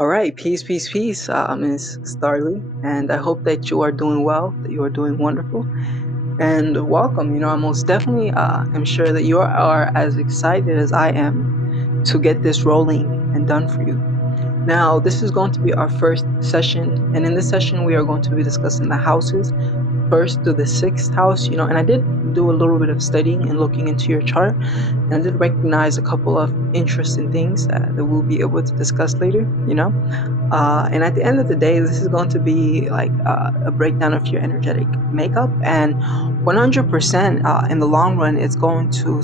All right, peace, peace, peace, Miss Starley, and I hope that you are doing well, that you are doing wonderful, and welcome. I most definitely am sure that you are as excited as I am to get this rolling and done for you. Now, this is going to be our first session, and in this session, we are going to be discussing the houses first to the sixth house, and I did do a little bit of studying and looking into your chart, and I did recognize a couple of interesting things that we'll be able to discuss later. And at the end of the day, this is going to be like a breakdown of your energetic makeup, and 100% in the long run, it's going to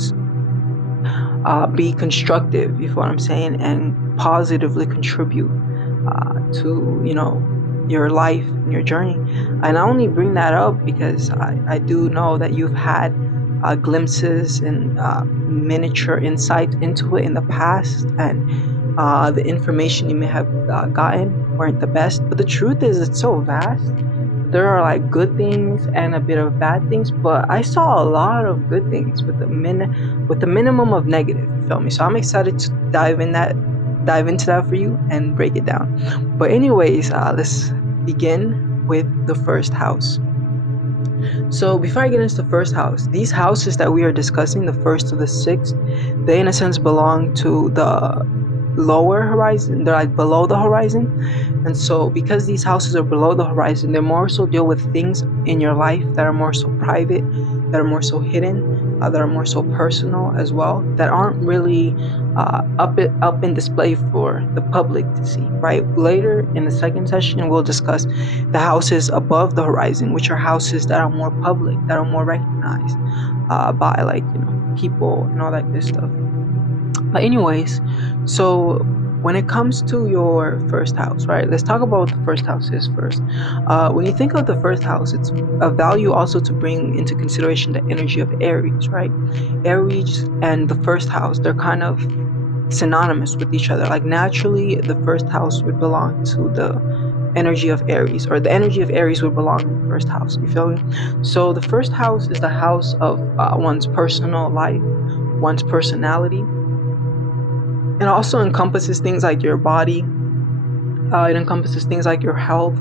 be constructive, you know what I'm saying, and positively contribute to your life and your journey. And I only bring that up because I do know that you've had glimpses and miniature insight into it in the past, and the information you may have gotten weren't the best. But the truth is, it's so vast. There are like good things and a bit of bad things, but I saw a lot of good things with the minimum of negative. You feel me? So I'm excited to dive into that for you and break it down. But anyways, let's begin with the first house. So before I get into the first house, these houses that we are discussing, the first to the sixth, they in a sense belong to the lower horizon. They're like below the horizon. And so because these houses are below the horizon, they more so deal with things in your life that are more so private, that are more so hidden, that are more so personal as well, that aren't really up in display for the public to see, right? Later in the second session, we'll discuss the houses above the horizon, which are houses that are more public, that are more recognized by people and all that good stuff. But anyways, so when it comes to your first house, right? Let's talk about what the first house is first. When you think of the first house, it's a value also to bring into consideration the energy of Aries, right? Aries and the first house, they're kind of synonymous with each other. Like naturally, the first house would belong to the energy of Aries, or the energy of Aries would belong in the first house. You feel me? So the first house is the house of one's personal life, one's personality. It also encompasses things like your body. It encompasses things like your health.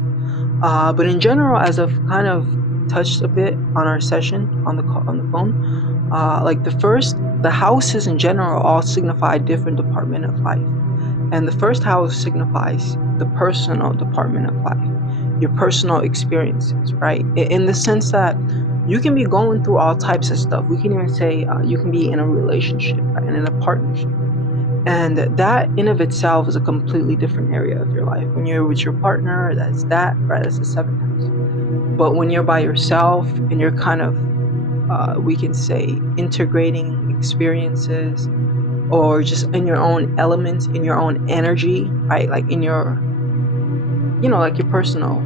But in general, as I've kind of touched a bit on our session on the phone, like the houses in general all signify a different department of life, and the first house signifies the personal department of life, your personal experiences, right? In the sense that you can be going through all types of stuff. We can even say you can be in a relationship, right? And in a partnership. And that in of itself is a completely different area of your life. When you're with your partner, right? That's the seventh house. But when you're by yourself and you're kind of, we can say, integrating experiences, or just in your own elements, in your own energy, right? Like in your, like your personal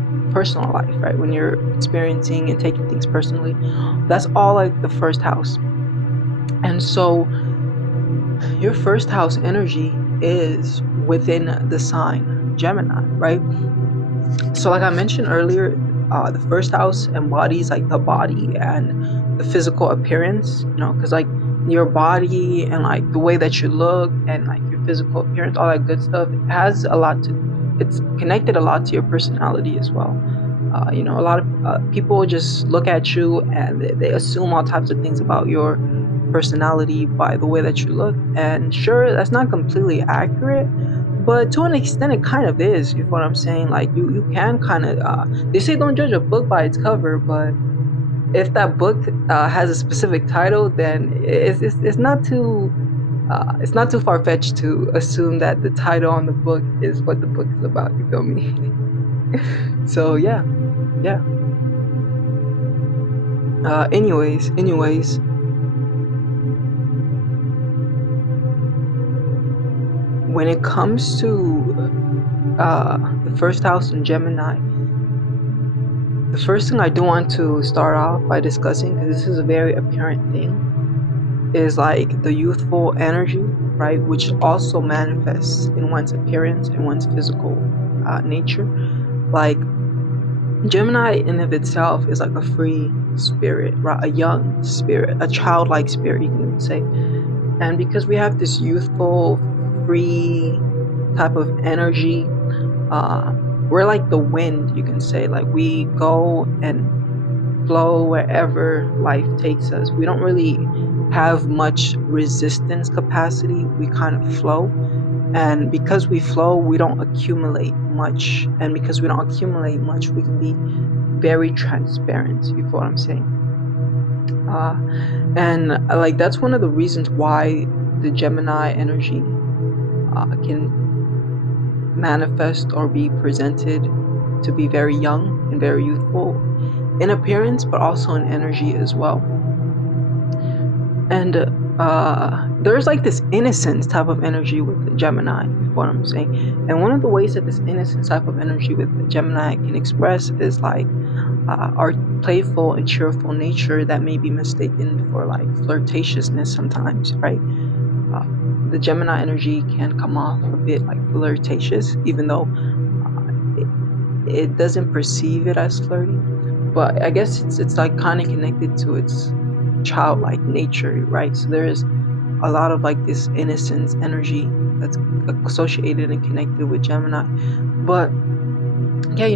life, right? When you're experiencing and taking things personally, that's all like the first house. And so your first house energy is within the sign Gemini, right? So like I mentioned earlier, the first house embodies like the body and the physical appearance, because like your body and like the way that you look and like your physical appearance, all that good stuff, it's connected a lot to your personality as well. A lot of people just look at you and they assume all types of things about your personality by the way that you look. And sure, that's not completely accurate, but to an extent it kind of is. You know what I'm saying? Like you can kind of they say don't judge a book by its cover, but if that book has a specific title, then it's not too far-fetched to assume that the title on the book is what the book is about. You feel me? So yeah. Anyways, when it comes to the first house in Gemini, the first thing I do want to start off by discussing, because this is a very apparent thing, is like the youthful energy, right? Which also manifests in one's appearance and one's physical nature. Like Gemini in of itself is like a free spirit, right? A young spirit, a childlike spirit, you can even say. And because we have this youthful, free type of energy. uh we're like the wind, you can say. Like, we go and flow wherever life takes us. We don't really have much resistance capacity. We kind of flow. And because we flow, we don't accumulate much. And because we don't accumulate much, we can be very transparent. You feel what I'm saying? Uh, and like, that's one of the reasons why the Gemini energy can manifest or be presented to be very young and very youthful in appearance, but also in energy as well. And there's like this innocence type of energy with the Gemini, you know what I'm saying? And one of the ways that this innocence type of energy with the Gemini can express is like our playful and cheerful nature that may be mistaken for like flirtatiousness sometimes, right? Uh, the Gemini energy can come off a bit like flirtatious, even though it, it doesn't perceive it as flirting. But I guess it's like kind of connected to its childlike nature, right? So there is a lot of like this innocence energy that's associated and connected with Gemini. But yeah,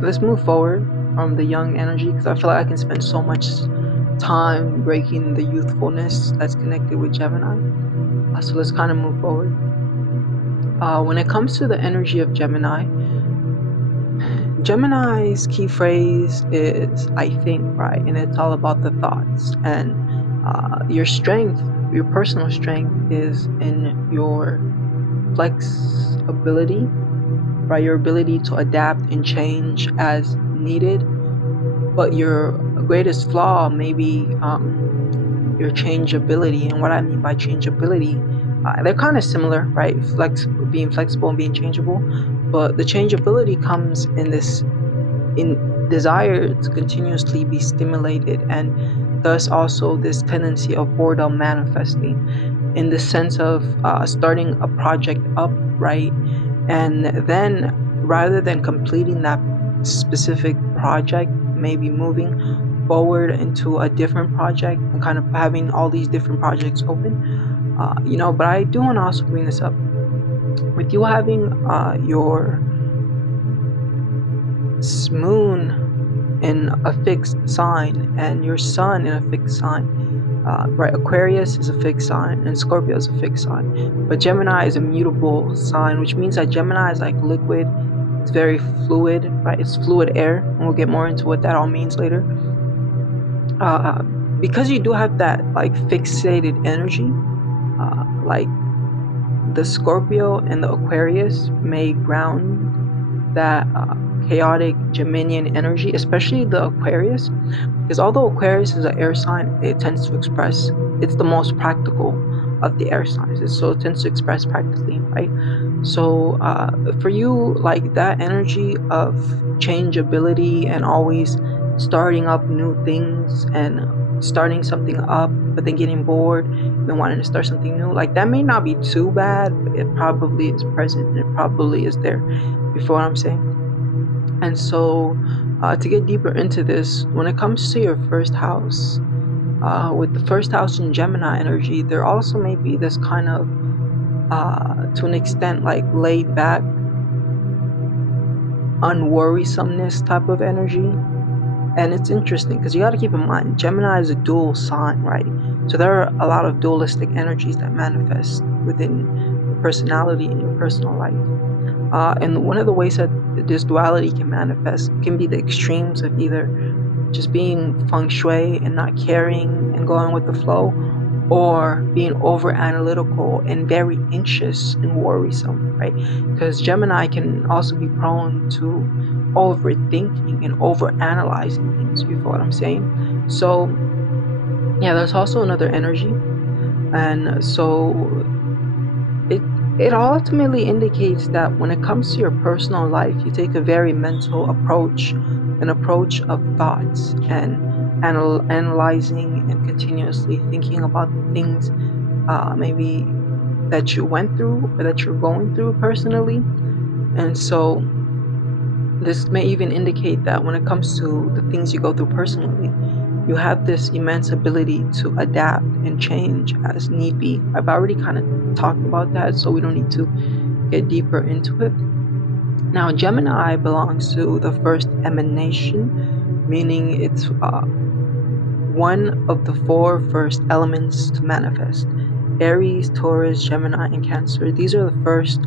let's move forward from the young energy, because I feel like I can spend so much time breaking the youthfulness that's connected with Gemini. So let's kind of move forward. When it comes to the energy of Gemini, Gemini's key phrase is "I think," right? And it's all about the thoughts. And your strength, your personal strength, is in your flexibility, right? Your ability to adapt and change as needed. But your greatest flaw may be your changeability. And what I mean by changeability, they're kind of similar, right? Being flexible and being changeable. But the changeability comes in desire to continuously be stimulated, and thus also this tendency of boredom manifesting in the sense of starting a project up, right? And then, rather than completing that specific project, maybe moving forward into a different project and kind of having all these different projects open. But I do want to also bring this up with you having your moon in a fixed sign and your sun in a fixed sign. Right, Aquarius is a fixed sign and Scorpio is a fixed sign, but Gemini is a mutable sign, which means that Gemini is like liquid. It's very fluid, right? It's fluid air, and we'll get more into what that all means later. Because you do have that like fixated energy, like the Scorpio and the Aquarius may ground that chaotic Geminian energy, especially the Aquarius, because although Aquarius is an air sign, it tends to express, it's the most practical of the air signs, so it tends to express practically, right? So for you, like that energy of changeability and always starting up new things and starting something up but then getting bored and then wanting to start something new, like that may not be too bad, but it probably is present and it probably is there. You feel what I'm saying? And so to get deeper into this, when it comes to your first house, with the first house in Gemini energy, there also may be this kind of to an extent like laid back unworrisomeness type of energy. And it's interesting because you got to keep in mind, Gemini is a dual sign, right? So there are a lot of dualistic energies that manifest within your personality and your personal life. And one of the ways that this duality can manifest can be the extremes of either just being feng shui and not caring and going with the flow, or being over analytical and very anxious and worrisome, right? Because Gemini can also be prone to overthinking and over analyzing things. You feel what I'm saying? So yeah, there's also another energy. And so it ultimately indicates that when it comes to your personal life, you take a very mental approach, an approach of thoughts and analyzing and continuously thinking about the things maybe that you went through or that you're going through personally. And so this may even indicate that when it comes to the things you go through personally, you have this immense ability to adapt and change as need be. I've already kind of talked about that, so we don't need to get deeper into it. Now, Gemini belongs to the first emanation, meaning it's one of the four first elements to manifest. Aries, Taurus, Gemini, and Cancer. These are the first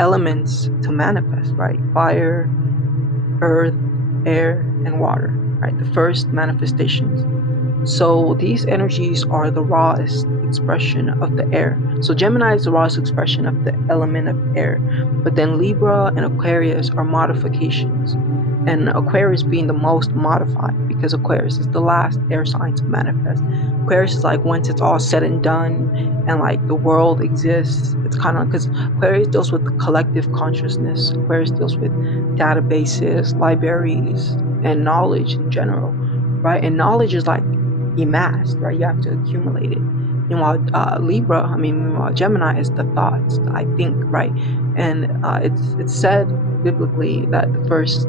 elements to manifest, right? Fire, earth, air, and water, right? The first manifestations. So these energies are the rawest expression of the air. So Gemini is the rawest expression of the element of air. But then Libra and Aquarius are modifications. And Aquarius being the most modified, because Aquarius is the last air sign to manifest. Aquarius is like once it's all said and done and like the world exists, it's kind of, because Aquarius deals with the collective consciousness. Aquarius deals with databases, libraries, and knowledge in general, right? And knowledge is like amassed, right? You have to accumulate it. Meanwhile, Gemini is the thoughts, I think, right? And it's said biblically that the first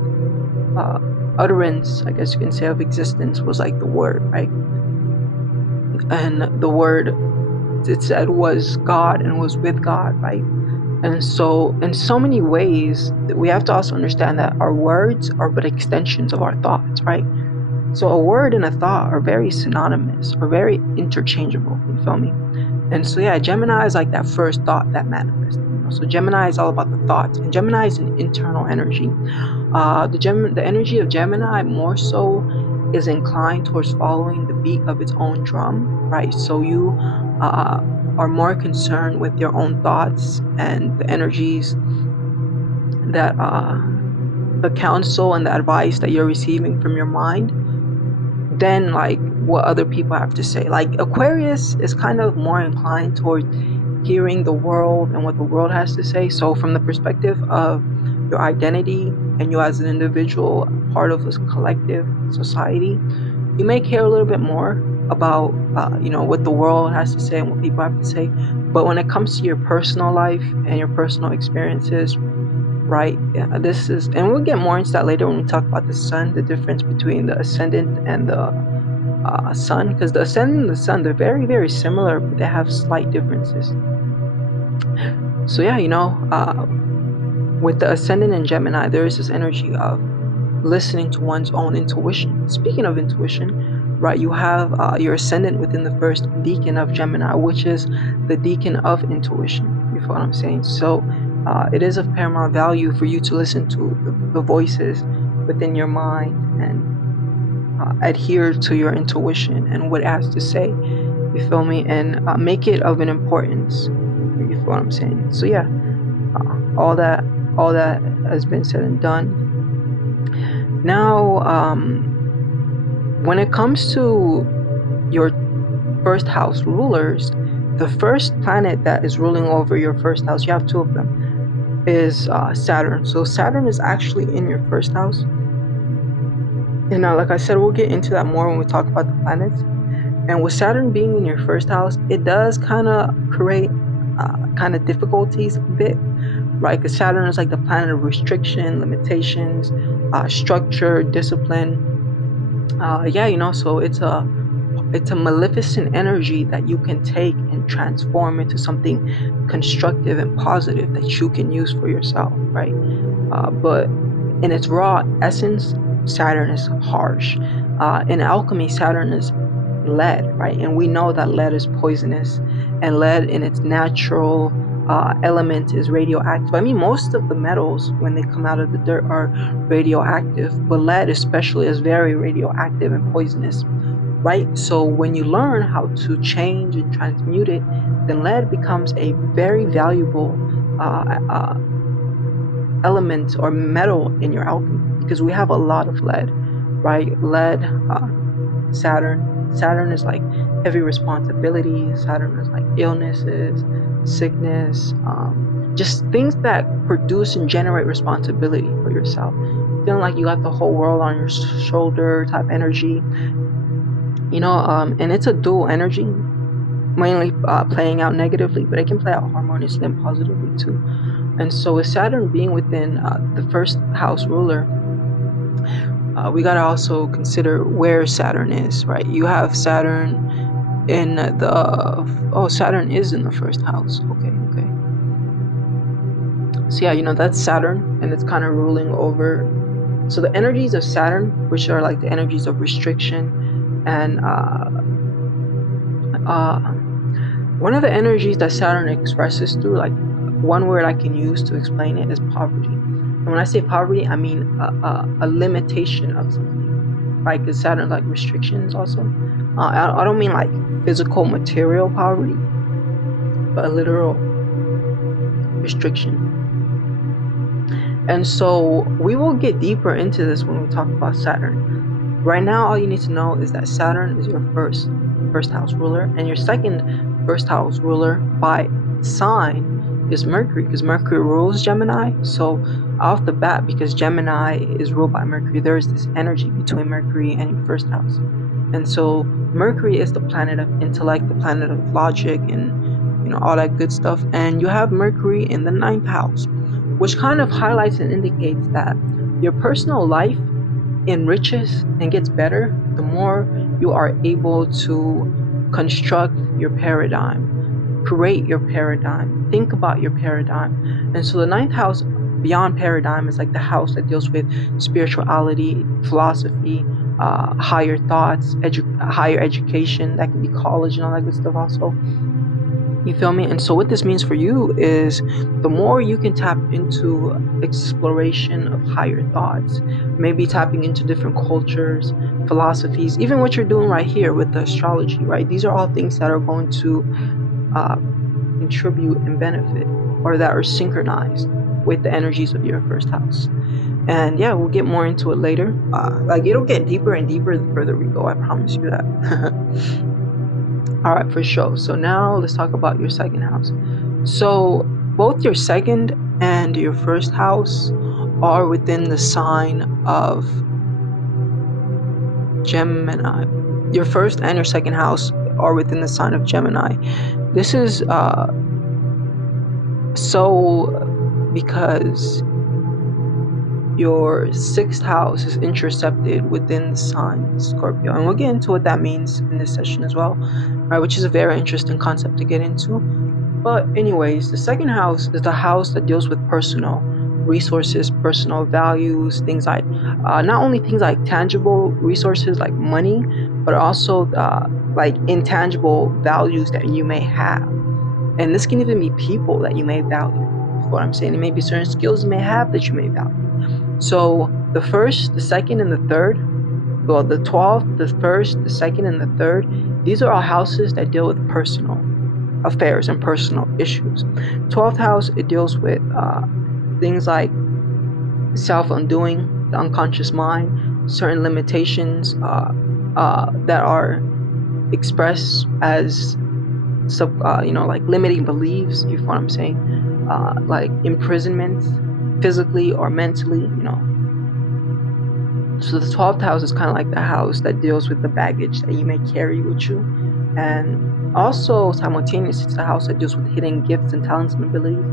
utterance, I guess you can say, of existence was like the word, right? And the word, it said, was God and was with God, right? And so in so many ways, we have to also understand that our words are but extensions of our thoughts, right? So a word and a thought are very synonymous, or very interchangeable, you feel me? And so yeah, Gemini is like that first thought that manifests. So Gemini is all about the thoughts, and Gemini is an internal energy. The energy of Gemini more so is inclined towards following the beat of its own drum, right? So you are more concerned with your own thoughts and the energies that the counsel and the advice that you're receiving from your mind than like what other people have to say. Like Aquarius is kind of more inclined toward hearing the world and what the world has to say. So from the perspective of your identity and you as an individual, part of this collective society, you may care a little bit more about what the world has to say and what people have to say. But when it comes to your personal life and your personal experiences, right, this is, and we'll get more into that later when we talk about the sun, the difference between the ascendant and the sun, because the ascendant and the sun, they're very, very similar, but they have slight differences. So yeah, with the ascendant in Gemini, there is this energy of listening to one's own intuition. Speaking of intuition, right, you have your ascendant within the first decan of Gemini, which is the decan of intuition. You feel what I'm saying? So it is of paramount value for you to listen to the voices within your mind and adhere to your intuition and what it has to say. You feel me? And make it of an importance. You feel what I'm saying? So yeah, all that has been said and done. Now, when it comes to your first house rulers, the first planet that is ruling over your first house, you have two of them, is Saturn. So Saturn is actually in your first house. And like I said, we'll get into that more when we talk about the planets. And with Saturn being in your first house, it does kind of create kind of difficulties a bit, right? Because Saturn is like the planet of restriction, limitations, structure, discipline. So it's a maleficent energy that you can take and transform into something constructive and positive that you can use for yourself, right? But in its raw essence, Saturn is harsh. In alchemy, Saturn is lead, right? And we know that lead is poisonous, and lead in its natural element is radioactive. I mean, most of the metals, when they come out of the dirt, are radioactive, but lead especially is very radioactive and poisonous, right? So when you learn how to change and transmute it, then lead becomes a very valuable element or metal in your alchemy, because we have a lot of lead, right? Lead, Saturn is like heavy responsibility. Saturn is like illnesses, sickness, just things that produce and generate responsibility for yourself. Feeling like you got the whole world on your shoulder type energy, and it's a dual energy, mainly playing out negatively, but it can play out harmoniously and positively too. And so with Saturn being within the first house ruler, we got to also consider where Saturn is, right? You have Saturn in Saturn is in the first house. Okay. So yeah, that's Saturn, and it's kind of ruling over. So the energies of Saturn, which are like the energies of restriction, and uh, one of the energies that Saturn expresses through, like one word I can use to explain it, is poverty. And when I say poverty, I mean a limitation of something, right? Because Saturn, like restrictions also. I don't mean like physical, material poverty, but a literal restriction. And so we will get deeper into this when we talk about Saturn. Right now, all you need to know is that Saturn is your first house ruler, and your second first house ruler by sign is Mercury, because Mercury rules Gemini. So off the bat, because Gemini is ruled by Mercury, there is this energy between Mercury and your first house. And so Mercury is the planet of intellect, the planet of logic, and all that good stuff. And you have Mercury in the 9th house, which kind of highlights and indicates that your personal life enriches and gets better the more you are able to construct your paradigm, create your paradigm, think about your paradigm. And so the 9th house, beyond paradigm, is like the house that deals with spirituality, philosophy, higher thoughts, higher education. That can be college and all that good stuff also. You feel me? And so what this means for you is the more you can tap into exploration of higher thoughts, maybe tapping into different cultures, philosophies, even what you're doing right here with the astrology, right? These are all things that are going to contribute and benefit, or that are synchronized with the energies of your first house. And yeah, we'll get more into it later. Like it'll get deeper and deeper the further we go, I promise you that. All right, for sure. So now let's talk about your second house. So both your second and your first house are within the sign of Gemini. Your first and your second house are within the sign of Gemini. This is so because your 6th house is intercepted within the sign Scorpio. And we'll get into what that means in this session as well, right? Which is a very interesting concept to get into. But anyways, the 2nd house is the house that deals with personal resources, personal values, things like, not only things like tangible resources like money, but also like intangible values that you may have. And this can even be people that you may value. You know what I'm saying? It may be certain skills you may have that you may value. So the 1st, the 2nd, and the 3rd, well, the 12th, the 1st, the 2nd, and the 3rd, these are all houses that deal with personal affairs and personal issues. 12th house, it deals with things like self-undoing, the unconscious mind, certain limitations that are expressed as like limiting beliefs, you know what I'm saying? Like imprisonment, physically or mentally, So the 12th house is kind of like the house that deals with the baggage that you may carry with you. And also simultaneously, it's the house that deals with hidden gifts and talents and abilities.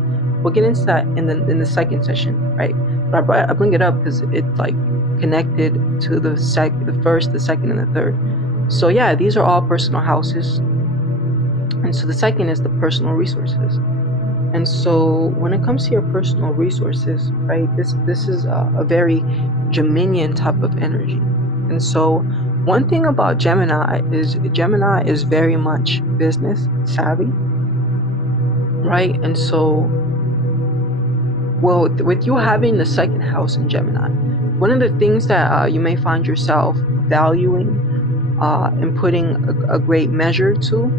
We'll get into that in the second session, right? But I bring it up because it's like connected to the 1st, the 2nd, and the 3rd. So yeah, these are all personal houses. And so the 2nd is the personal resources. And so when it comes to your personal resources, right, this is a very Geminian type of energy. And so one thing about Gemini is very much business savvy, right? And so, well, with you having the 2nd house in Gemini, one of the things that you may find yourself valuing and putting a great measure to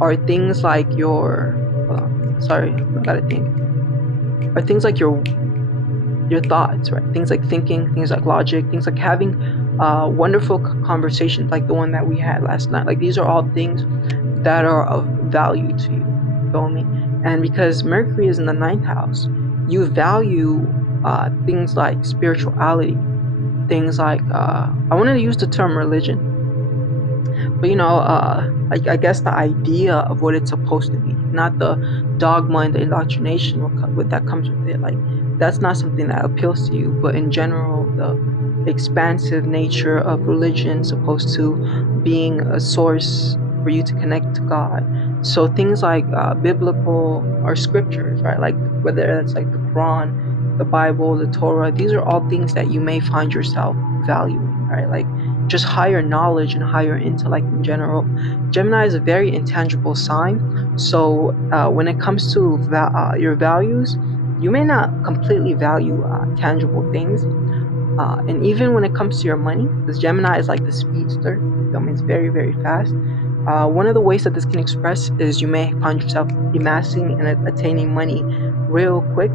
are things like your sorry, I gotta think. Are things like your thoughts, right? Things like thinking, things like logic, things like having wonderful conversations like the one that we had last night. Like these are all things that are of value to you. You feel me? And because Mercury is in the 9th house, you value things like spirituality, things like I wanted to use the term religion, but I guess the idea of what it's supposed to be, not the dogma and the indoctrination with that comes with it. Like that's not something that appeals to you, but in general, the expansive nature of religion, supposed to being a source for you to connect to God. So things like biblical or scriptures, right? Like whether that's like the Quran, the Bible, the Torah, these are all things that you may find yourself valuing, right? Like just higher knowledge and higher intellect in general. Gemini is a very intangible sign. So when it comes to your values, you may not completely value tangible things. And even when it comes to your money, this Gemini is like the speedster. It's very, very fast. One of the ways that this can express is you may find yourself amassing and attaining money real quick,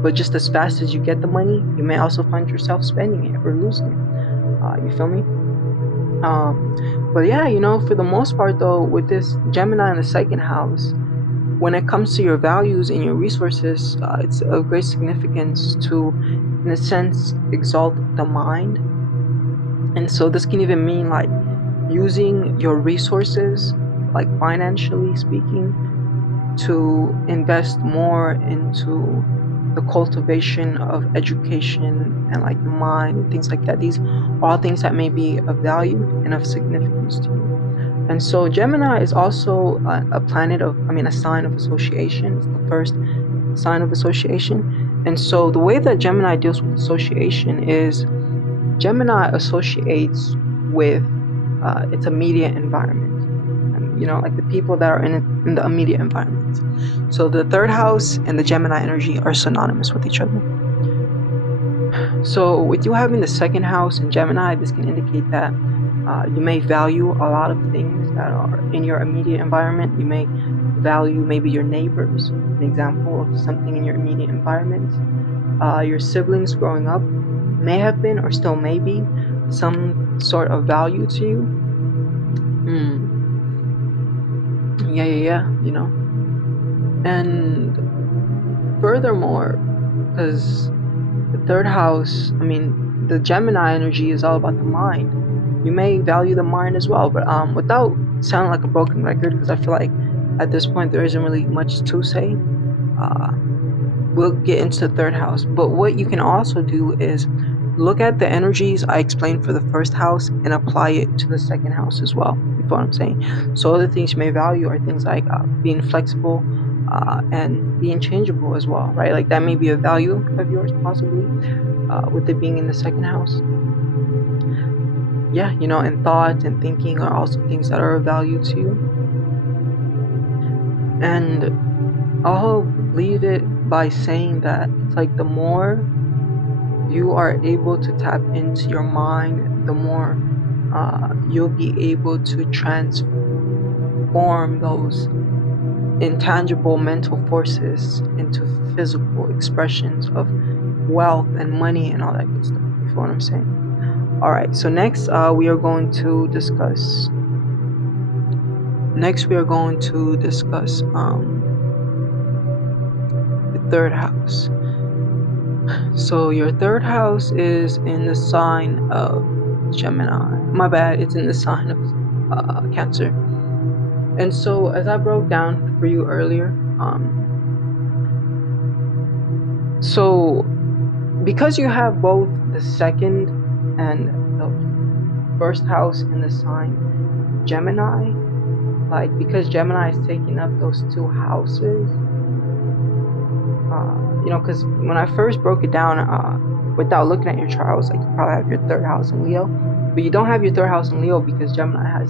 but just as fast as you get the money, you may also find yourself spending it or losing it. You feel me? But yeah, for the most part though, with this Gemini in the second house, when it comes to your values and your resources, it's of great significance to, in a sense, exalt the mind. And so this can even mean like using your resources, like financially speaking, to invest more into the cultivation of education and like the mind and things like that. These are all things that may be of value and of significance to you. And so Gemini is also a sign of association. It's the first sign of association. And so the way that Gemini deals with association is Gemini associates with its immediate environment. Like the people that are in the immediate environment. So the third house and the Gemini energy are synonymous with each other. So with you having the second house in Gemini, this can indicate that you may value a lot of things that are in your immediate environment. You may value maybe your neighbors, an example of something in your immediate environment. Your siblings growing up may have been or still may be some sort of value to you. Yeah. And furthermore, because the third house, the Gemini energy is all about the mind. You may value the mind as well, but without sounding like a broken record, because I feel like at this point there isn't really much to say, we'll get into the third house. But what you can also do is look at the energies I explained for the first house and apply it to the second house as well. You know what I'm saying? So other things you may value are things like being flexible and being changeable as well, right? Like that may be a value of yours possibly, with it being in the second house. Yeah, and thought and thinking are also things that are of value to you. And I'll leave it by saying that it's like the more you are able to tap into your mind, the more you'll be able to transform those intangible mental forces into physical expressions of wealth and money and all that good stuff. You feel what I'm saying? All right, so next we are going to discuss the third house. So your third house is in the sign of Gemini. My bad, it's in the sign of Cancer. And so as I broke down for you earlier, so because you have both the second and the first house in the sign Gemini, like because Gemini is taking up those two houses, because when I first broke it down, without looking at your chart, I was like, you probably have your third house in Leo, but you don't have your third house in Leo because Gemini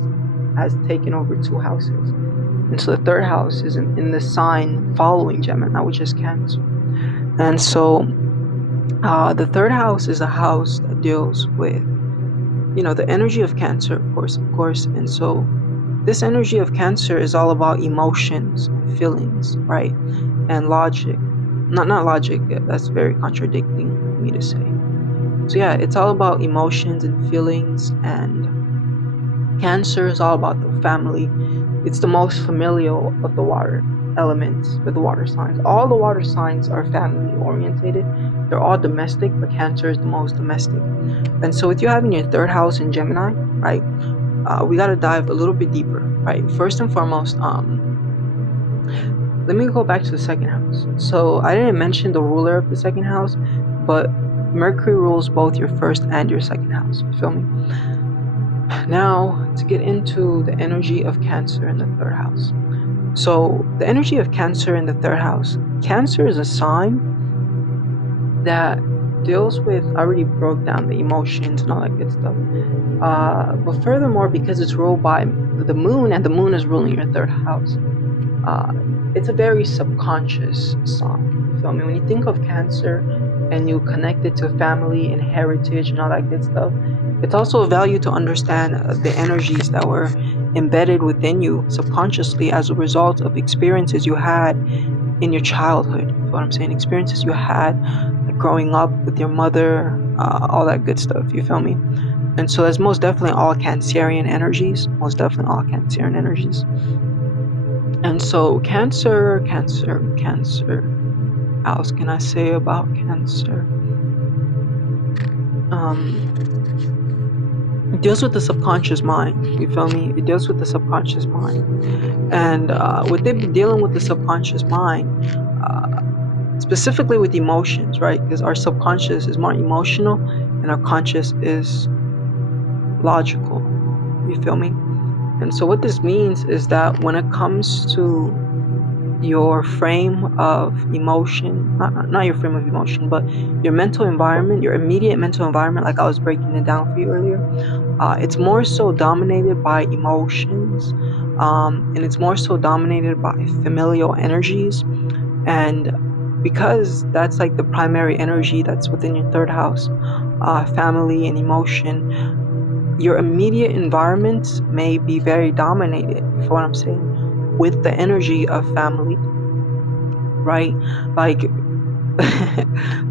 has taken over two houses, and so the third house is in the sign following Gemini, which is Cancer. And so the third house is a house that deals with the energy of Cancer, of course, and so this energy of Cancer is all about emotions and feelings, right? And logic. Not logic, that's very contradicting for me to say. So yeah, it's all about emotions and feelings, and Cancer is all about the family. It's the most familial of the water elements, with the water signs. All the water signs are family orientated. They're all domestic, but Cancer is the most domestic. And so with you having your third house in Gemini, right, we got to dive a little bit deeper, right? First and foremost, let me go back to the second house. So I didn't mention the ruler of the second house, but Mercury rules both your first and your second house. You feel me? Now, to get into the energy of Cancer in the third house. So, the energy of Cancer in the third house. Cancer is a sign that deals with, I already broke down the emotions and all that good stuff. But furthermore, because it's ruled by the moon, and the moon is ruling your third house, uh, it's a very subconscious sign. You feel me? When you think of Cancer and you connect it to family and heritage and all that good stuff, it's also a value to understand the energies that were embedded within you subconsciously as a result of experiences you had in your childhood. You know what I'm saying? Experiences you had like growing up with your mother, all that good stuff. You feel me? And so it's most definitely all Cancerian energies. Most definitely all Cancerian energies. And so Cancer. How else can I say about Cancer? It deals with the subconscious mind. You feel me? It deals with the subconscious mind. And what they've been dealing with the subconscious mind, specifically with emotions, right? Because our subconscious is more emotional and our conscious is logical. You feel me? And so what this means is that when it comes to your frame of emotion, not your frame of emotion, but your mental environment, your immediate mental environment, like I was breaking it down for you earlier, it's more so dominated by emotions, and it's more so dominated by familial energies. And because that's like the primary energy that's within your third house, family and emotion, your immediate environment may be very dominated, you know what I'm saying, with the energy of family, right? Like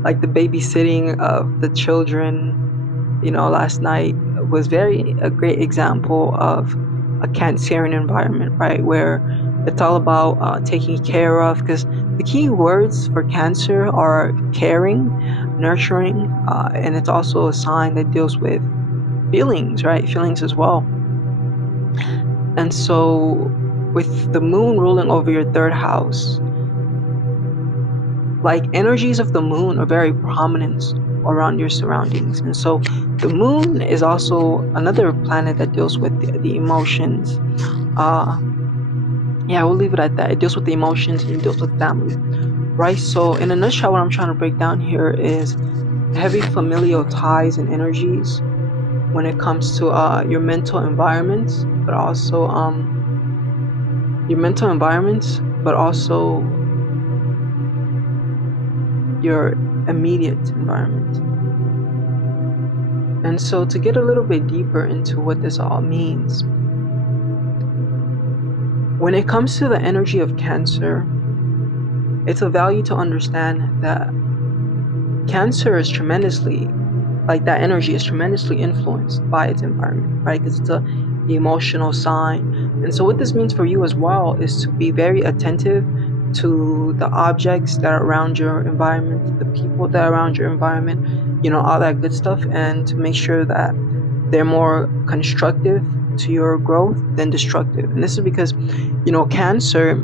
like the babysitting of the children, last night was a great example of a Cancerian environment, right? Where it's all about taking care of, because the key words for Cancer are caring, nurturing, and it's also a sign that deals with feelings, right? Feelings as well. And so with the moon ruling over your third house, like energies of the moon are very prominent around your surroundings. And so the moon is also another planet that deals with the emotions. Yeah, we'll leave it at that. It deals with the emotions and it deals with family, right? So in a nutshell, what I'm trying to break down here is heavy familial ties and energies when it comes to your mental environments, but also your immediate environment. And so to get a little bit deeper into what this all means, when it comes to the energy of Cancer, it's a value to understand that Cancer is tremendously, like that energy is tremendously influenced by its environment, right? Because it's a emotional sign. And so what this means for you as well is to be very attentive to the objects that are around your environment, the people that are around your environment, all that good stuff, and to make sure that they're more constructive to your growth than destructive. And this is because, Cancer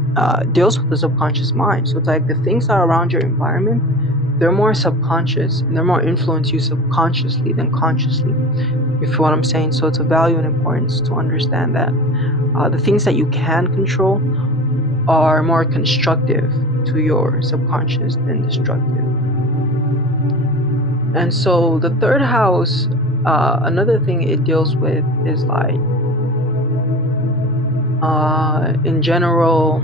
deals with the subconscious mind. So it's like the things that are around your environment, they're more subconscious and they're more influence you subconsciously than consciously. You feel what I'm saying? So it's a value and importance to understand that the things that you can control are more constructive to your subconscious than destructive. And so the third house, another thing it deals with is like, in general,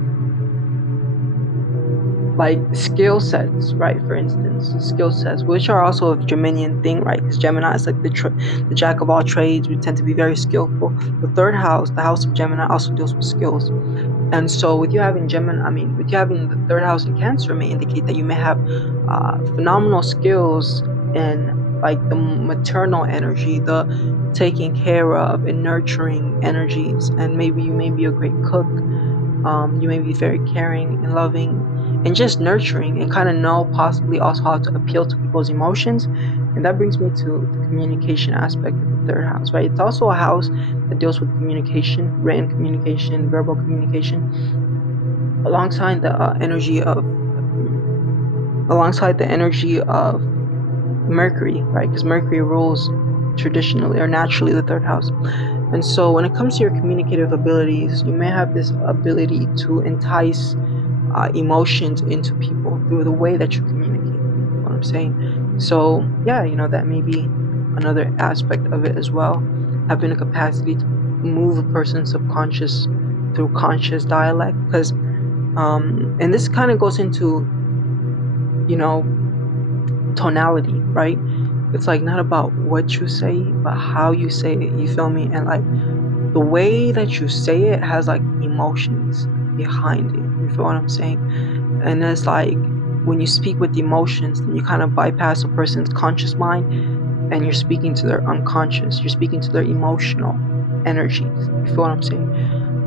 like skill sets, right? For instance, skill sets, which are also a Geminian thing, right? Because Gemini is like the jack of all trades. We tend to be very skillful. The third house, the house of Gemini, also deals with skills. And so with you having the third house in Cancer may indicate that you may have phenomenal skills in like the maternal energy, the taking care of and nurturing energies. And maybe you may be a great cook. You may be very caring and loving and just nurturing, and kind of know possibly also how to appeal to people's emotions. And that brings me to the communication aspect of the third house, right? It's also a house that deals with communication, written communication, verbal communication, alongside the energy of Mercury, right? Because Mercury rules traditionally or naturally the third house. And so when it comes to your communicative abilities, you may have this ability to entice emotions into people through the way that you communicate. You know what I'm saying? So yeah, that may be another aspect of it as well. Having a capacity to move a person's subconscious through conscious dialect, because and this kind of goes into you know tonality, right? It's like not about what you say, but how you say it. You feel me? And like the way that you say it has like emotions behind it. You feel what I'm saying? And it's like when you speak with emotions, then you kind of bypass a person's conscious mind and you're speaking to their unconscious. You're speaking to their emotional energies. You feel what I'm saying?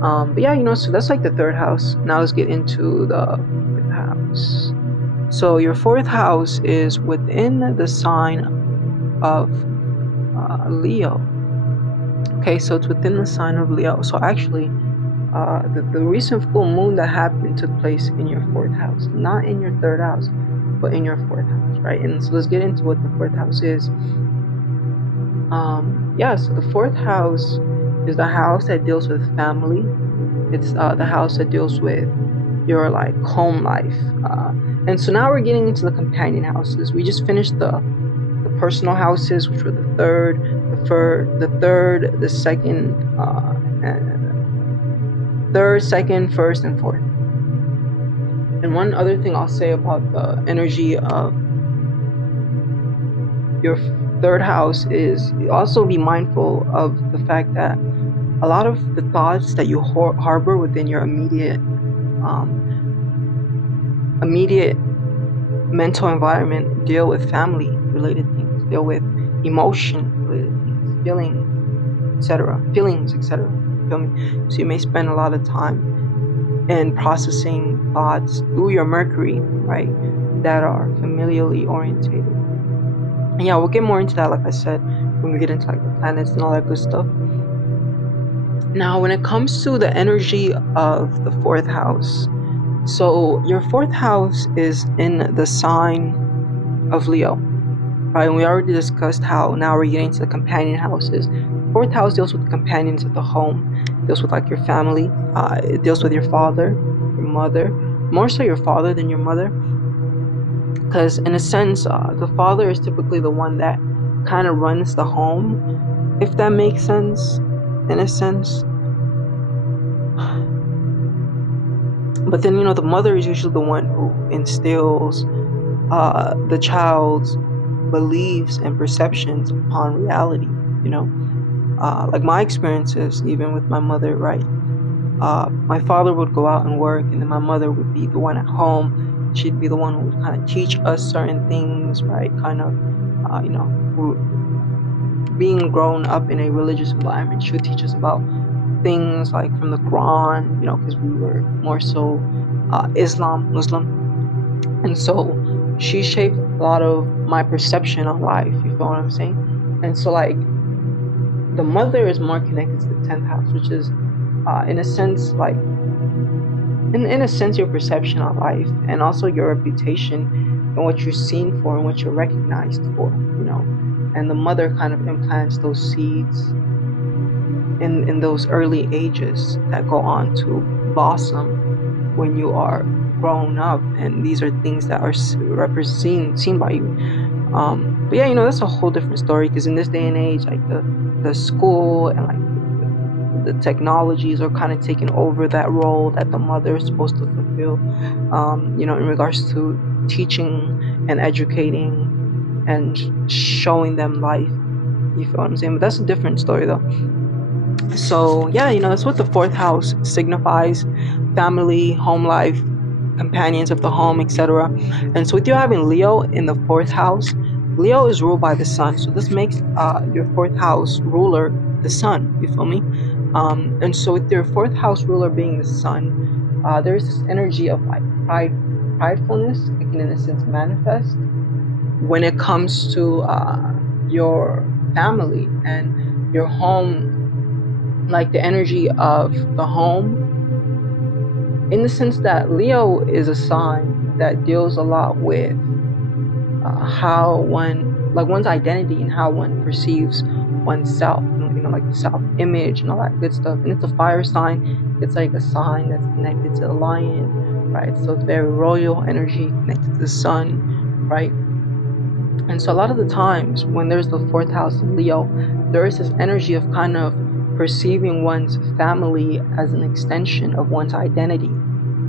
But yeah, so that's like the third house. Now let's get into the fourth house. So your fourth house is within the sign of Leo. Okay, so it's within the sign of Leo. So actually, the recent full moon that happened took place in your fourth house, not in your third house, but in your fourth house, right? And so let's get into what the fourth house is. So the fourth house is the house that deals with family. It's the house that deals with your like home life. And so now we're getting into the companion houses. We just finished the personal houses, which were the third, the second, third, second, first, and fourth. And one other thing I'll say about the energy of your third house is also be mindful of the fact that a lot of the thoughts that you harbor within your immediate mental environment deal with family related things, deal with emotion related things, feelings, etc. Feel me? So you may spend a lot of time in processing thoughts through your Mercury, right, that are familially orientated. And yeah, we'll get more into that, like I said, when we get into like the planets and all that good stuff. Now, when it comes to the energy of the fourth house, so your fourth house is in the sign of Leo, right? And we already discussed how now we're getting to the companion houses. Fourth house deals with the companions of the home, deals with like your family. It deals with your father, your mother, more so your father than your mother. Because in a sense, the father is typically the one that kind of runs the home, if that makes sense, in a sense. But then, the mother is usually the one who instills the child's beliefs and perceptions upon reality, like my experiences, even with my mother, right? My father would go out and work, and then my mother would be the one at home. She'd be the one who would kind of teach us certain things, right? Kind of, being grown up in a religious environment, she would teach us about things like from the Quran, because we were more so Muslim. And so she shaped a lot of my perception on life, you feel what I'm saying? And so like the mother is more connected to the 10th house, which is in a sense like in a sense your perception on life, and also your reputation and what you're seen for and what you're recognized for, and the mother kind of implants those seeds in those early ages that go on to blossom when you are grown up, and these are things that are seen by you. But yeah, that's a whole different story, because in this day and age, like the school and like the technologies are kind of taking over that role that the mother is supposed to fulfill, in regards to teaching and educating and showing them life. You feel what I'm saying? But that's a different story though. So yeah, that's what the fourth house signifies: family, home life, companions of the home, etc. And so with you having Leo in the fourth house, Leo is ruled by the sun, so this makes your fourth house ruler the sun. You feel me? And so with your fourth house ruler being the sun, there's this energy of like pridefulness that can in a sense manifest when it comes to your family and your home, like the energy of the home, in the sense that Leo is a sign that deals a lot with how one's identity and how one perceives oneself. like the self-image and all that good stuff. And it's a fire sign. It's like a sign that's connected to the lion, right? So it's very royal energy connected to the sun, right? And so a lot of the times when there's the fourth house in Leo, there is this energy of kind of perceiving one's family as an extension of one's identity,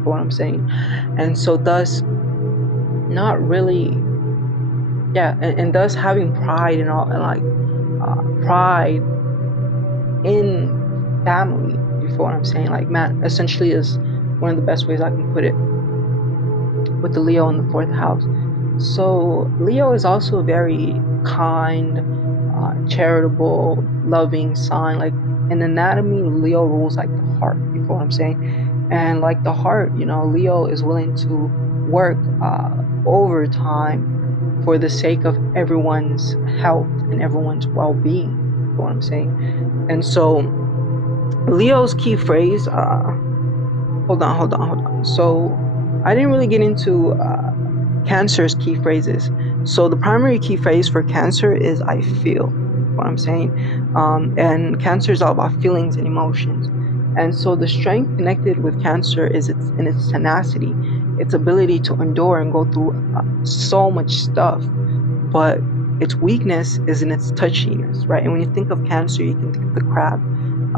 for what I'm saying. And so thus not really, yeah, and thus having pride and all, and like pride in family, you feel what I'm saying? Like, man, essentially is one of the best ways I can put it with the Leo in the fourth house. So Leo is also a very kind, charitable, loving sign. Like in anatomy, Leo rules like the heart. You feel what I'm saying? And like the heart, Leo is willing to work overtime for the sake of everyone's health and everyone's well-being. You feel what I'm saying? And so Leo's key phrase. Hold on. So I didn't really get into Cancer's key phrases. So the primary key phrase for Cancer is "I feel." What I'm saying, and Cancer is all about feelings and emotions. And so the strength connected with Cancer is its tenacity, its ability to endure and go through so much stuff. But its weakness is in its touchiness, right? And when you think of Cancer, you can think of the crab,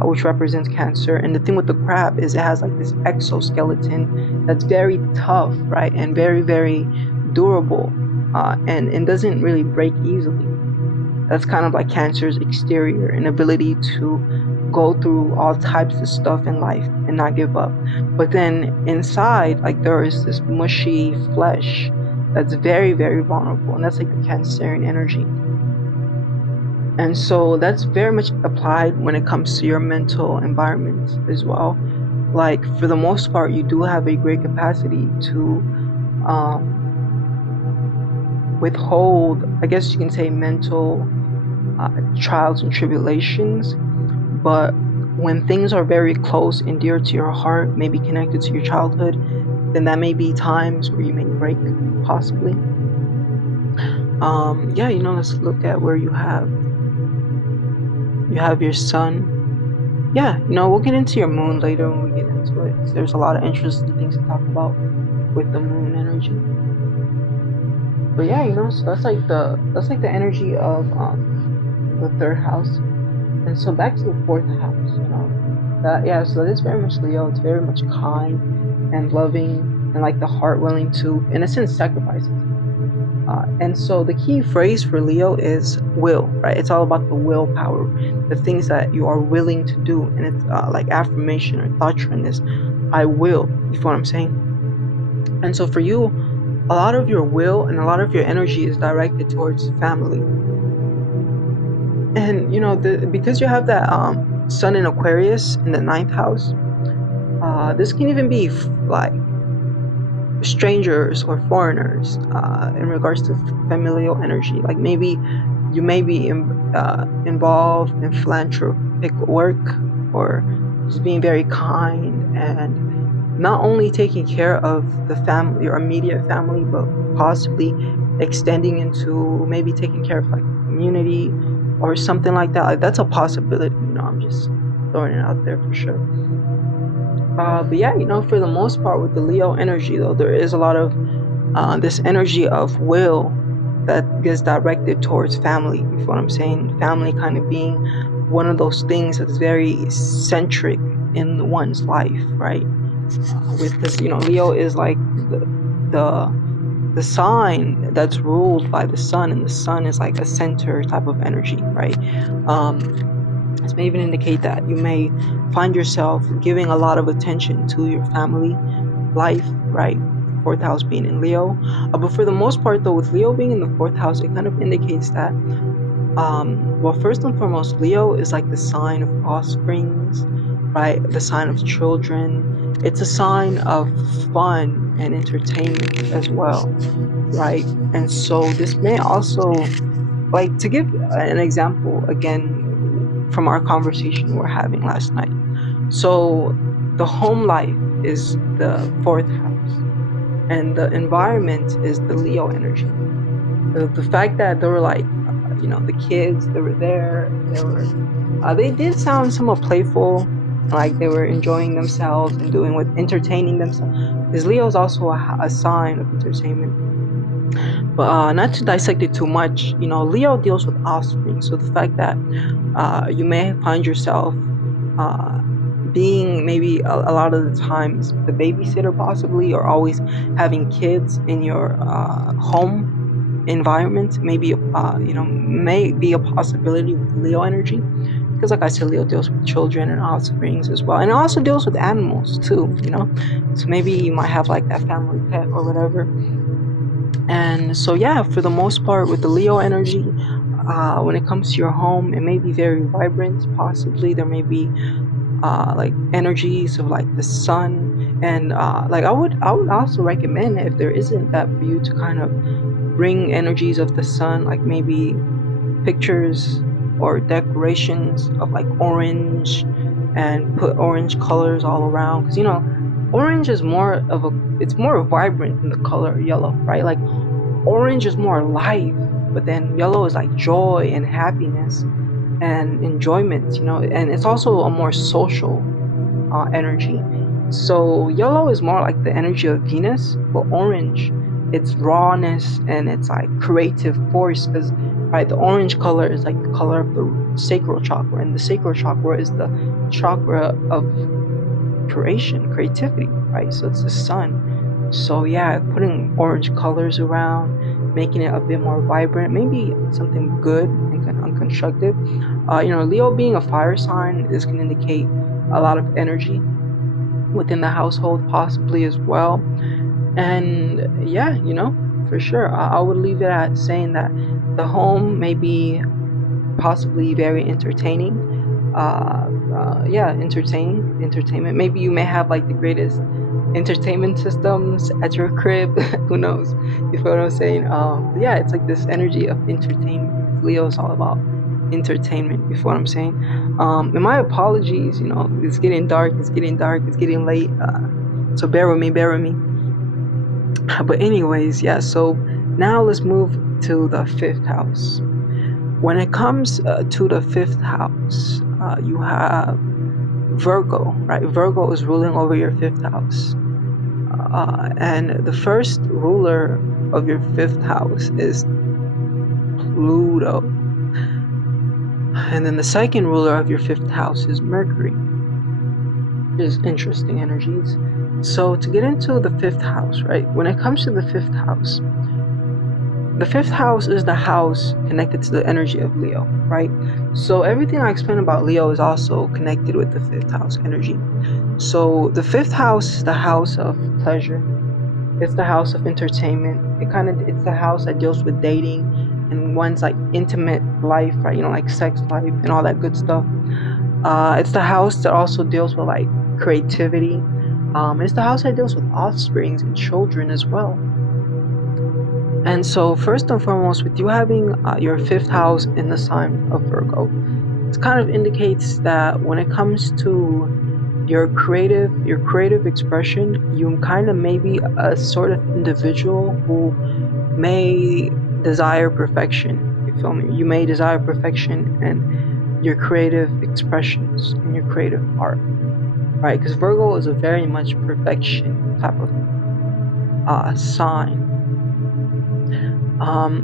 which represents Cancer. And the thing with the crab is it has like this exoskeleton that's very tough, right? And very, very durable, and doesn't really break easily. That's kind of like Cancer's exterior, an ability to go through all types of stuff in life and not give up. But then inside, like there is this mushy flesh that's very, very vulnerable, and that's like the Cancerian energy. And so that's very much applied when it comes to your mental environment as well. Like for the most part, you do have a great capacity to withhold, I guess you can say, mental trials and tribulations. But when things are very close and dear to your heart, maybe connected to your childhood, then that may be times where you may break, possibly. Yeah, let's look at where you have your sun. Yeah, we'll get into your moon later when we get into it. There's a lot of interesting things to talk about with the moon energy. But yeah, so that's like the energy of the third house. And so back to the fourth house, so that is very much Leo. It's very much kind and loving, and like the heart willing to, in a sense, sacrifices. And so the key phrase for Leo is will, right? It's all about the willpower, the things that you are willing to do. And it's like affirmation or thought trend is, I will. You feel what I'm saying? And so for you, a lot of your will and a lot of your energy is directed towards family. And because you have that sun in Aquarius in the ninth house, this can even be like strangers or foreigners in regards to familial energy. Like maybe you may be involved in philanthropic work, or just being very kind and not only taking care of the family, your immediate family, but possibly extending into maybe taking care of like community or something like that. Like that's a possibility. I'm just throwing it out there for sure. But yeah, for the most part with the Leo energy, though, there is a lot of this energy of will that gets directed towards family. You feel what I'm saying? Family kind of being one of those things that's very centric in one's life, right? With this, Leo is like the sign that's ruled by the sun, and the sun is like a center type of energy, right? This may even indicate that you may find yourself giving a lot of attention to your family life, right? Fourth house being in Leo. But for the most part, though, with Leo being in the fourth house, it kind of indicates that, well, first and foremost, Leo is like the sign of offsprings, right? The sign of children. It's a sign of fun and entertainment as well, right? And so this may also, like, to give an example again from our conversation we were having last night. So the home life is the fourth house, and the environment is the Leo energy. The fact that there were like, the kids, they were there. They did sound somewhat playful, like they were enjoying themselves and entertaining themselves. Because Leo is also a sign of entertainment. But not to dissect it too much, Leo deals with offspring. So the fact that you may find yourself uh, being maybe a lot of the times the babysitter, possibly, or always having kids in your home environment, maybe may be a possibility with Leo energy, because like I said, Leo deals with children and offsprings as well, and it also deals with animals too, so maybe you might have like that family pet or whatever. And so yeah, for the most part with the Leo energy, when it comes to your home, it may be very vibrant. Possibly there may be like energies of like the sun, and like I would also recommend, if there isn't that, for you to kind of bring energies of the sun, like maybe pictures or decorations of like orange, and put orange colors all around, because orange is it's more vibrant than the color yellow, right? Like orange is more life, but then yellow is like joy and happiness and enjoyment, and it's also a more social energy. So yellow is more like the energy of Venus, but orange, it's rawness and it's like creative force, because right, the orange color is like the color of the sacral chakra, and the sacral chakra is the chakra of creativity, right? So it's the sun. So yeah, putting orange colors around, making it a bit more vibrant, maybe something good and constructive. Leo being a fire sign is going to indicate a lot of energy within the household, possibly as well. And yeah, for sure, I would leave it at saying that the home may be possibly very entertaining. Yeah, entertainment. Maybe you may have like the greatest entertainment systems at your crib. Who knows? You feel what I'm saying? Yeah, it's like this energy of entertainment. Leo is all about entertainment. You feel what I'm saying? And my apologies. It's getting dark. It's getting late. So bear with me. But anyways, yeah. So now let's move to the fifth house. When it comes to the fifth house, you have Virgo, right? Virgo is ruling over your fifth house. And the first ruler of your fifth house is Pluto. And then the second ruler of your fifth house is Mercury. Is interesting energies. So to get into the fifth house, right? When it comes to the fifth house is the house connected to the energy of Leo, right? So everything I explained about Leo is also connected with the fifth house energy. So the fifth house is the house of pleasure. It's the house of entertainment. It's the house that deals with dating and one's like intimate life, right? Like sex life and all that good stuff. It's the house that also deals with like creativity. It's the house that deals with offsprings and children as well. And so first and foremost, with you having your fifth house in the sign of Virgo, it kind of indicates that when it comes to your creative expression, you kind of may be a sort of individual who may desire perfection. You feel me? You may desire perfection in your creative expressions and your creative art, right? Because Virgo is a very much perfection type of sign.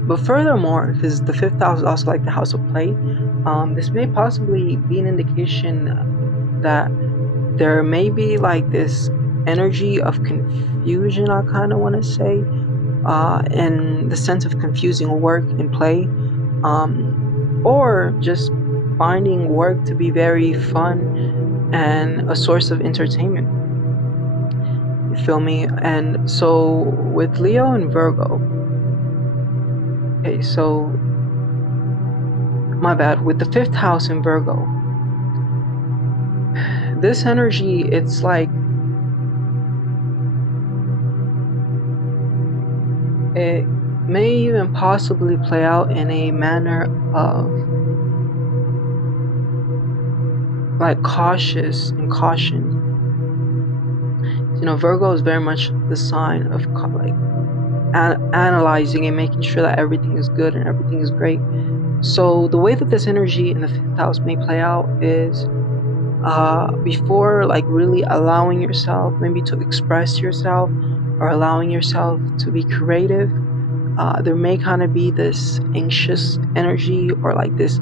But furthermore, because the fifth house is also like the house of play, this may possibly be an indication that there may be like this energy of confusion, I kind of want to say, in the sense of confusing work and play, or just finding work to be very fun and a source of entertainment. You feel me? And so with Leo and Virgo, okay, so my bad, with the fifth house in Virgo, this energy, it's like it may even possibly play out in a manner of like cautious and caution. Virgo is very much the sign of like analyzing and making sure that everything is good and everything is great. So the way that this energy in the fifth house may play out is before like really allowing yourself maybe to express yourself or allowing yourself to be creative, there may kind of be this anxious energy, or like this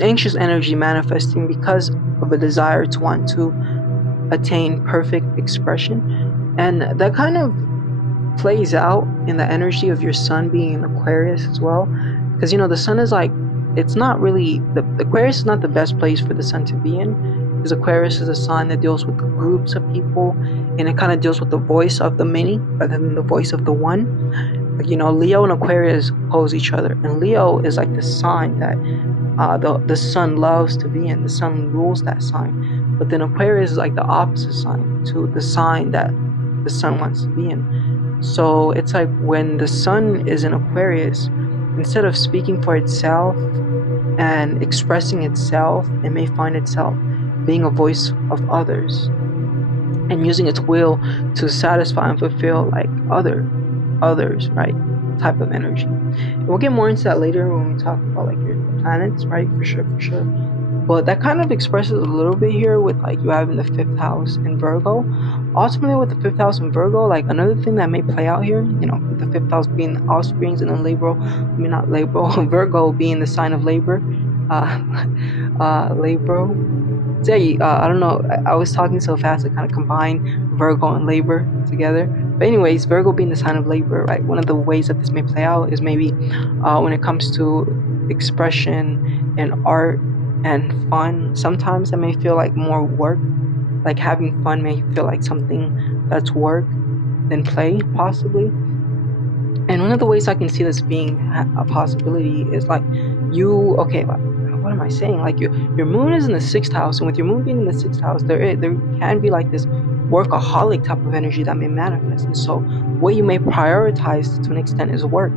anxious energy manifesting because of a desire to want to attain perfect expression. And that kind of plays out in the energy of your sun being in Aquarius as well, because the sun is like, it's not really the Aquarius is not the best place for the sun to be in, because Aquarius is a sign that deals with groups of people, and it kind of deals with the voice of the many rather than the voice of the one. Like, Leo and Aquarius oppose each other, and Leo is like the sign that the sun loves to be in. The sun rules that sign, but then Aquarius is like the opposite sign to the sign that the sun wants to be in. So it's like when the sun is in Aquarius, instead of speaking for itself and expressing itself, it may find itself being a voice of others and using its will to satisfy and fulfill like others, right? Type of energy. And we'll get more into that later when we talk about like your planets, right? For sure. But that kind of expresses a little bit here with like you having the fifth house in Virgo. Ultimately, with the fifth house in Virgo, like another thing that may play out here, with the fifth house being offsprings, and then Virgo being the sign of labor, Libra. So I don't know. I was talking so fast to kind of combine Virgo and labor together. But anyways, Virgo being the sign of labor, right? One of the ways that this may play out is maybe when it comes to expression and art and fun. Sometimes that may feel like more work. Like having fun may feel like something that's work than play, possibly. And one of the ways I can see this being a possibility is like what am I saying? Like your moon is in the sixth house, and with your moon being in the sixth house, there can be like this workaholic type of energy that may manifest. And so what you may prioritize to an extent is work.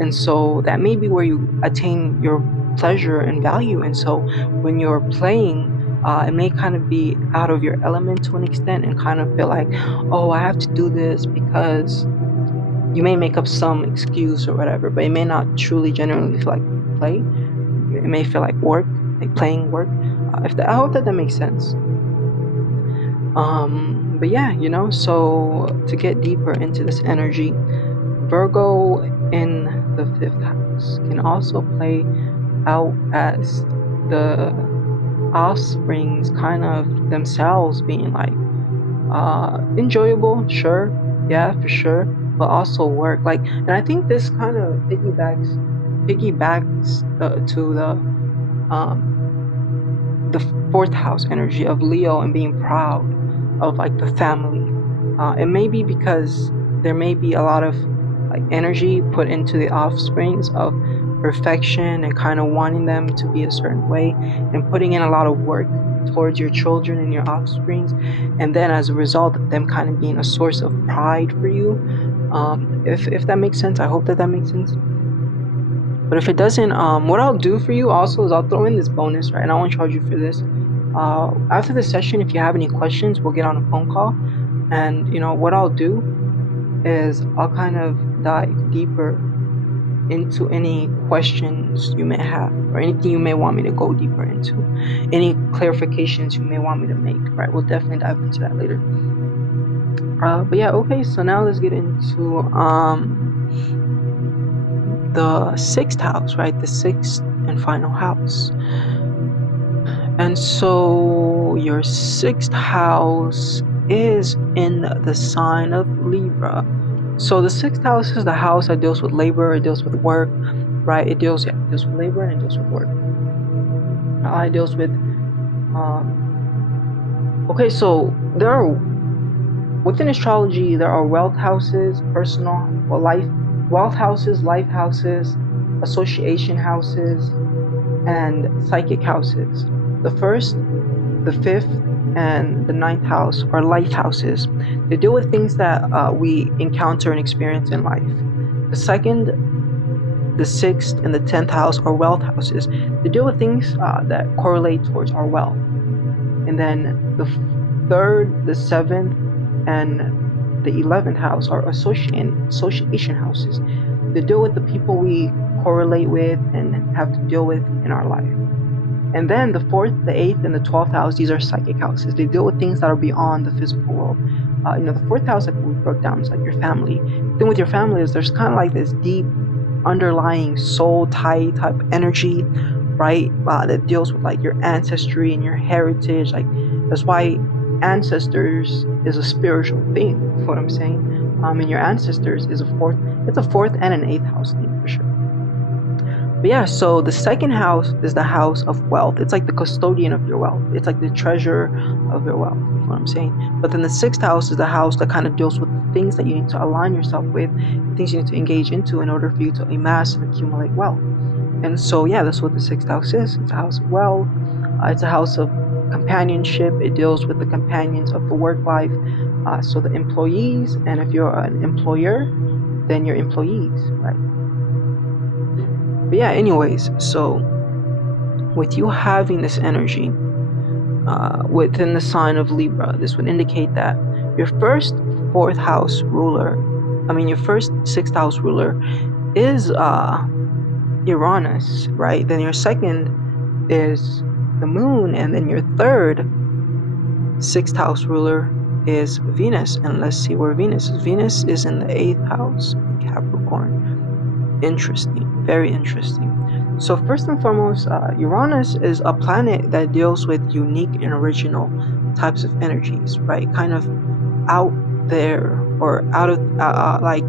And so that may be where you attain your pleasure and value. And so when you're playing, it may kind of be out of your element to an extent and kind of feel like, oh, I have to do this because you may make up some excuse or whatever, but it may not truly genuinely feel like play. It may feel like work, like playing work. I hope that makes sense. But yeah, so to get deeper into this energy, Virgo in the fifth house can also play out as the offsprings kind of themselves being like enjoyable, sure, yeah, for sure, but also work. Like, and I think this kind of piggybacks to the fourth house energy of Leo and being proud of like the family. It may be because there may be a lot of like energy put into the offsprings of perfection and kind of wanting them to be a certain way and putting in a lot of work towards your children and your offsprings, and then as a result of them kind of being a source of pride for you. If that makes sense, I hope that makes sense. But if it doesn't, what I'll do for you also is I'll throw in this bonus, right? And I won't charge you for this. After the session, if you have any questions, we'll get on a phone call. And, what I'll do is I'll kind of dive deeper into any questions you may have or anything you may want me to go deeper into. Any clarifications you may want me to make, right? We'll definitely dive into that later. But yeah, okay, so now let's get into the sixth house, right? The sixth and final house. And so your sixth house is in the sign of Libra. So the sixth house is the house that deals with labor, it deals with work, right? It deals with labor and it deals with work. It deals with okay, so there are within astrology there are wealth houses, wealth houses, life houses, association houses, and psychic houses. The first, the fifth, and the ninth house are life houses. They deal with things that we encounter and experience in life. The second, the sixth, and the 10th house are wealth houses. They deal with things that correlate towards our wealth. And then the third, the seventh, and the 11th house are association houses. They deal with the people we correlate with and have to deal with in our life. And then the 4th, the 8th, and the 12th house, these are psychic houses. They deal with things that are beyond the physical world. The 4th house, like we broke down, is like your family. The thing with your family is there's kind of like this deep underlying soul tie type energy, right? That deals with like your ancestry and your heritage. Like that's why ancestors is a spiritual thing. You know what I'm saying? And your ancestors is it's a 4th and an 8th house thing for sure. But yeah, so the 2nd house is the house of wealth. It's like the custodian of your wealth. It's like the treasure of your wealth. You know what I'm saying? But then the 6th house is the house that kind of deals with things that you need to align yourself with, things you need to engage into in order for you to amass and accumulate wealth. And so, yeah, that's what the 6th house is. It's a house of wealth. It's a house of companionship. It deals with the companions of the work life. So the employees, and if you're an employer, then your employees, right? But yeah, anyways, so with you having this energy within the sign of Libra, this would indicate that your first 4th house ruler, your first 6th house ruler is Uranus, right? Then your 2nd is the moon, and then your 3rd 6th house ruler is Venus. And let's see where Venus is. Venus is in the 8th house, Capricorn. Interesting, very interesting. So first and foremost, Uranus is a planet that deals with unique and original types of energies, right? Kind of out there, or out of like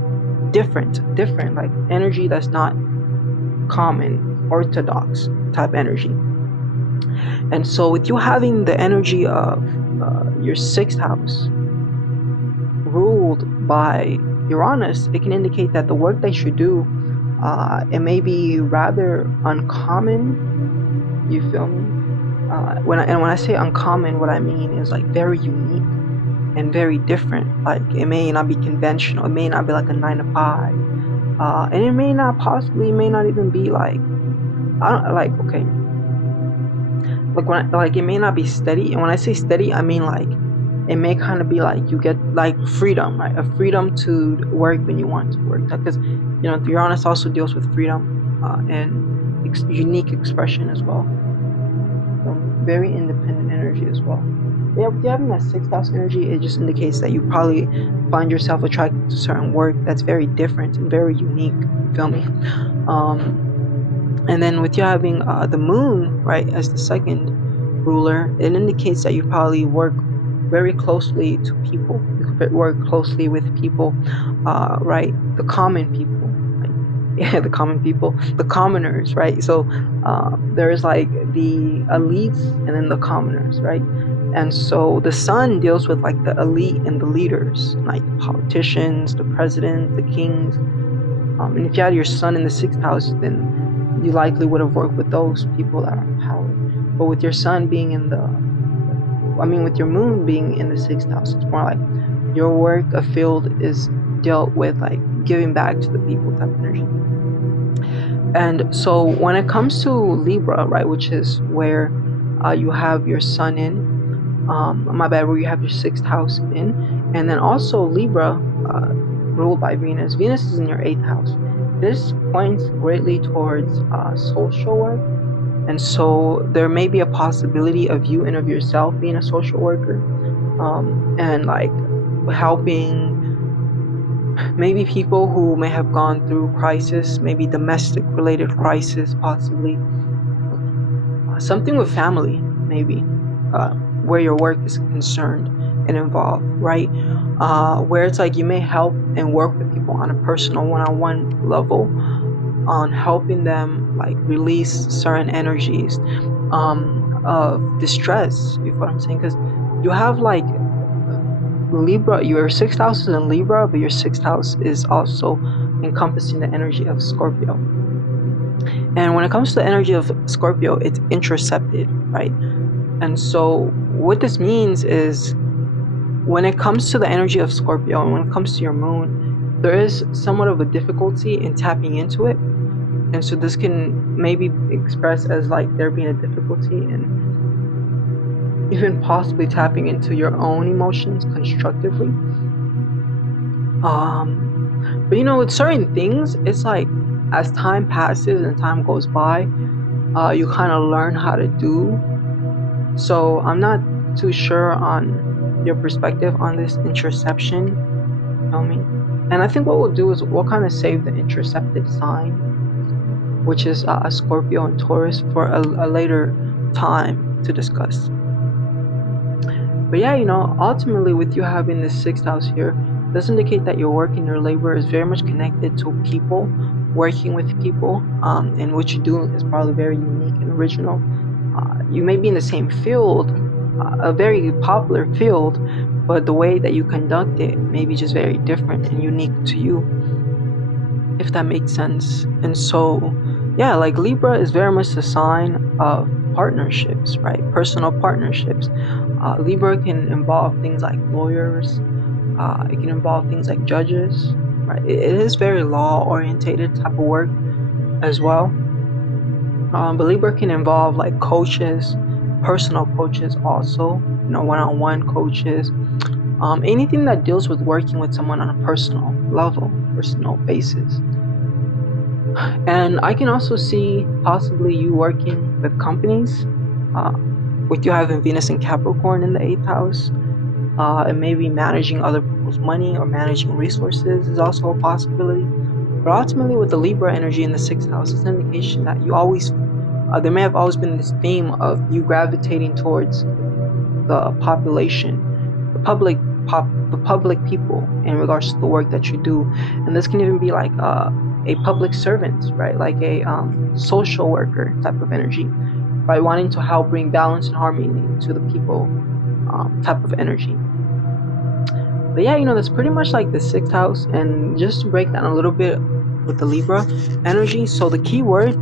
different, like energy that's not common, orthodox type energy. And so with you having the energy of your 6th house ruled by Uranus, it can indicate that the work that you do, it may be rather uncommon. You feel me? When I say uncommon, what I mean is like very unique and very different. Like it may not be conventional. It may not be like a 9 to 5, and it may not even be like, okay. Like it may not be steady. And when I say steady, I mean like it may kind of be like you get like freedom, right? A freedom to work when you want to work. Because Uranus also deals with freedom and unique expression as well. So very independent energy as well. Yeah, with having that 6th house energy, it just indicates that you probably find yourself attracted to certain work that's very different and very unique. You feel me? And then with you having the moon, right, as the 2nd ruler, it indicates that you probably work very closely to people. You could work closely with people, right? The common people. Yeah, the common people, the commoners, right? So there's like the elites and then the commoners, right? And so the sun deals with like the elite and the leaders, like the politicians, the presidents, the kings. And if you had your sun in the 6th house, then you likely would have worked with those people that are in power. But with your sun being with your moon being in the 6th house, it's more like your work, a field is dealt with like giving back to the people type of energy. And so when it comes to Libra, right, which is where you have your sun in, where you have your 6th house in, and then also Libra, ruled by Venus. Venus is in your 8th house. This points greatly towards social work, and so there may be a possibility of you and of yourself being a social worker, and like helping maybe people who may have gone through crisis, maybe domestic related crisis, possibly something with family, maybe where your work is concerned and involved, right? Where it's like you may help and work with people on a personal one-on-one level on helping them like release certain energies of distress. You know what I'm saying? Because you have like Libra, your 6th house is in Libra, but your 6th house is also encompassing the energy of Scorpio. And when it comes to the energy of Scorpio, it's intercepted, right? And so what this means is when it comes to the energy of Scorpio and when it comes to your moon, there is somewhat of a difficulty in tapping into it. And so this can maybe express as like there being a difficulty in even possibly tapping into your own emotions constructively. But with certain things, it's like as time passes and time goes by, you kind of learn how to do. So I'm not too sure on your perspective on this interception. You know what I mean? And I think what we'll do is we'll kind of save the intercepted sign, which is Scorpio and Taurus, for a later time to discuss. But yeah, ultimately with you having this sixth house here, does indicate that your work and your labor is very much connected to people, working with people, and what you do is probably very unique and original. You may be in the same field, a very popular field, but the way that you conduct it may be just very different and unique to you, if that makes sense. And so, yeah, like Libra is very much the sign of partnerships, right? Personal partnerships. Libra can involve things like lawyers. It can involve things like judges, right? It is very law-orientated type of work as well. But Libra can involve like coaches, personal coaches also, one-on-one coaches. Anything that deals with working with someone on a personal level, personal basis. And I can also see possibly you working with companies, with you having Venus and Capricorn in the 8th house, and maybe managing other people's money or managing resources is also a possibility. But ultimately with the Libra energy in the 6th house, it's an indication that you always, there may have always been this theme of you gravitating towards the population, the public people in regards to the work that you do. And this can even be like a public servant, right? Like a social worker type of energy, right? Wanting to help bring balance and harmony to the people type of energy. But yeah, that's pretty much like the 6th house. And just to break down a little bit with the Libra energy, so the key word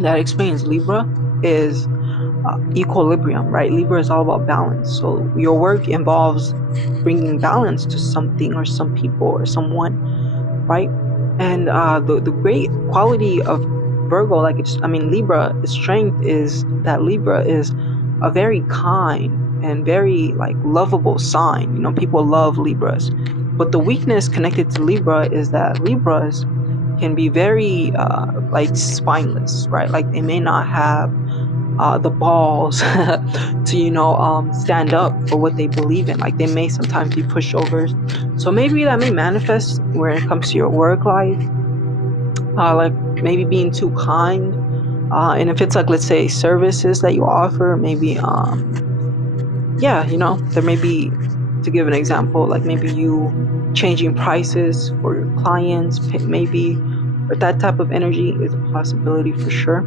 that explains Libra is equilibrium, right? Libra is all about balance. So your work involves bringing balance to something or some people or someone, right? And the great quality of Virgo, Libra, its strength is that Libra is a very kind and very like lovable sign. People love Libras. But the weakness connected to Libra is that Libras can be very like spineless, right? Like they may not have the balls to stand up for what they believe in. Like they may sometimes be pushovers. So maybe that may manifest where it comes to your work life, like maybe being too kind, and if it's like, let's say, services that you offer, maybe there may be, to give an example, like maybe you changing prices for your clients, maybe, or that type of energy is a possibility for sure.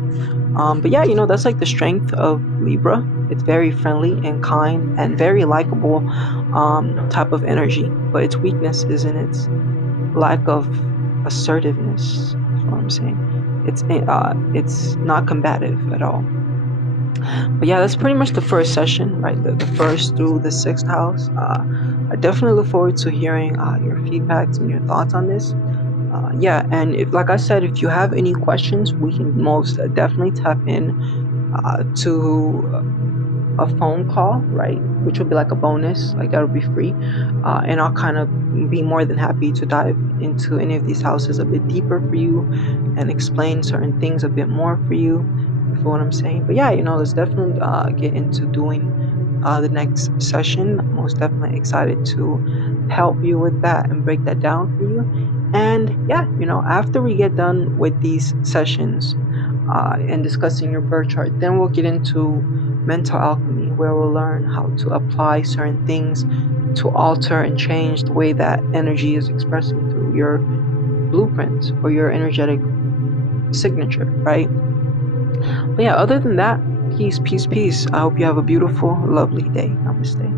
But yeah, that's like the strength of Libra. It's very friendly and kind and very likable type of energy. But its weakness is in its lack of assertiveness. That's what I'm saying. It's not combative at all. But yeah, that's pretty much the first session, right? The first through the 6th house. I definitely look forward to hearing your feedbacks and your thoughts on this. Yeah, and like I said, if you have any questions, we can most definitely tap in to a phone call, right? Which will be like a bonus, like that'll be free. And I'll kind of be more than happy to dive into any of these houses a bit deeper for you and explain certain things a bit more for you, if you know what I'm saying. But yeah, let's definitely get into doing the next session. I'm most definitely excited to help you with that and break that down for you. And yeah, after we get done with these sessions and discussing your birth chart, then we'll get into mental alchemy, where we'll learn how to apply certain things to alter and change the way that energy is expressing through your blueprint or your energetic signature, right? But yeah, other than that, peace, peace, peace. I hope you have a beautiful, lovely day. Namaste.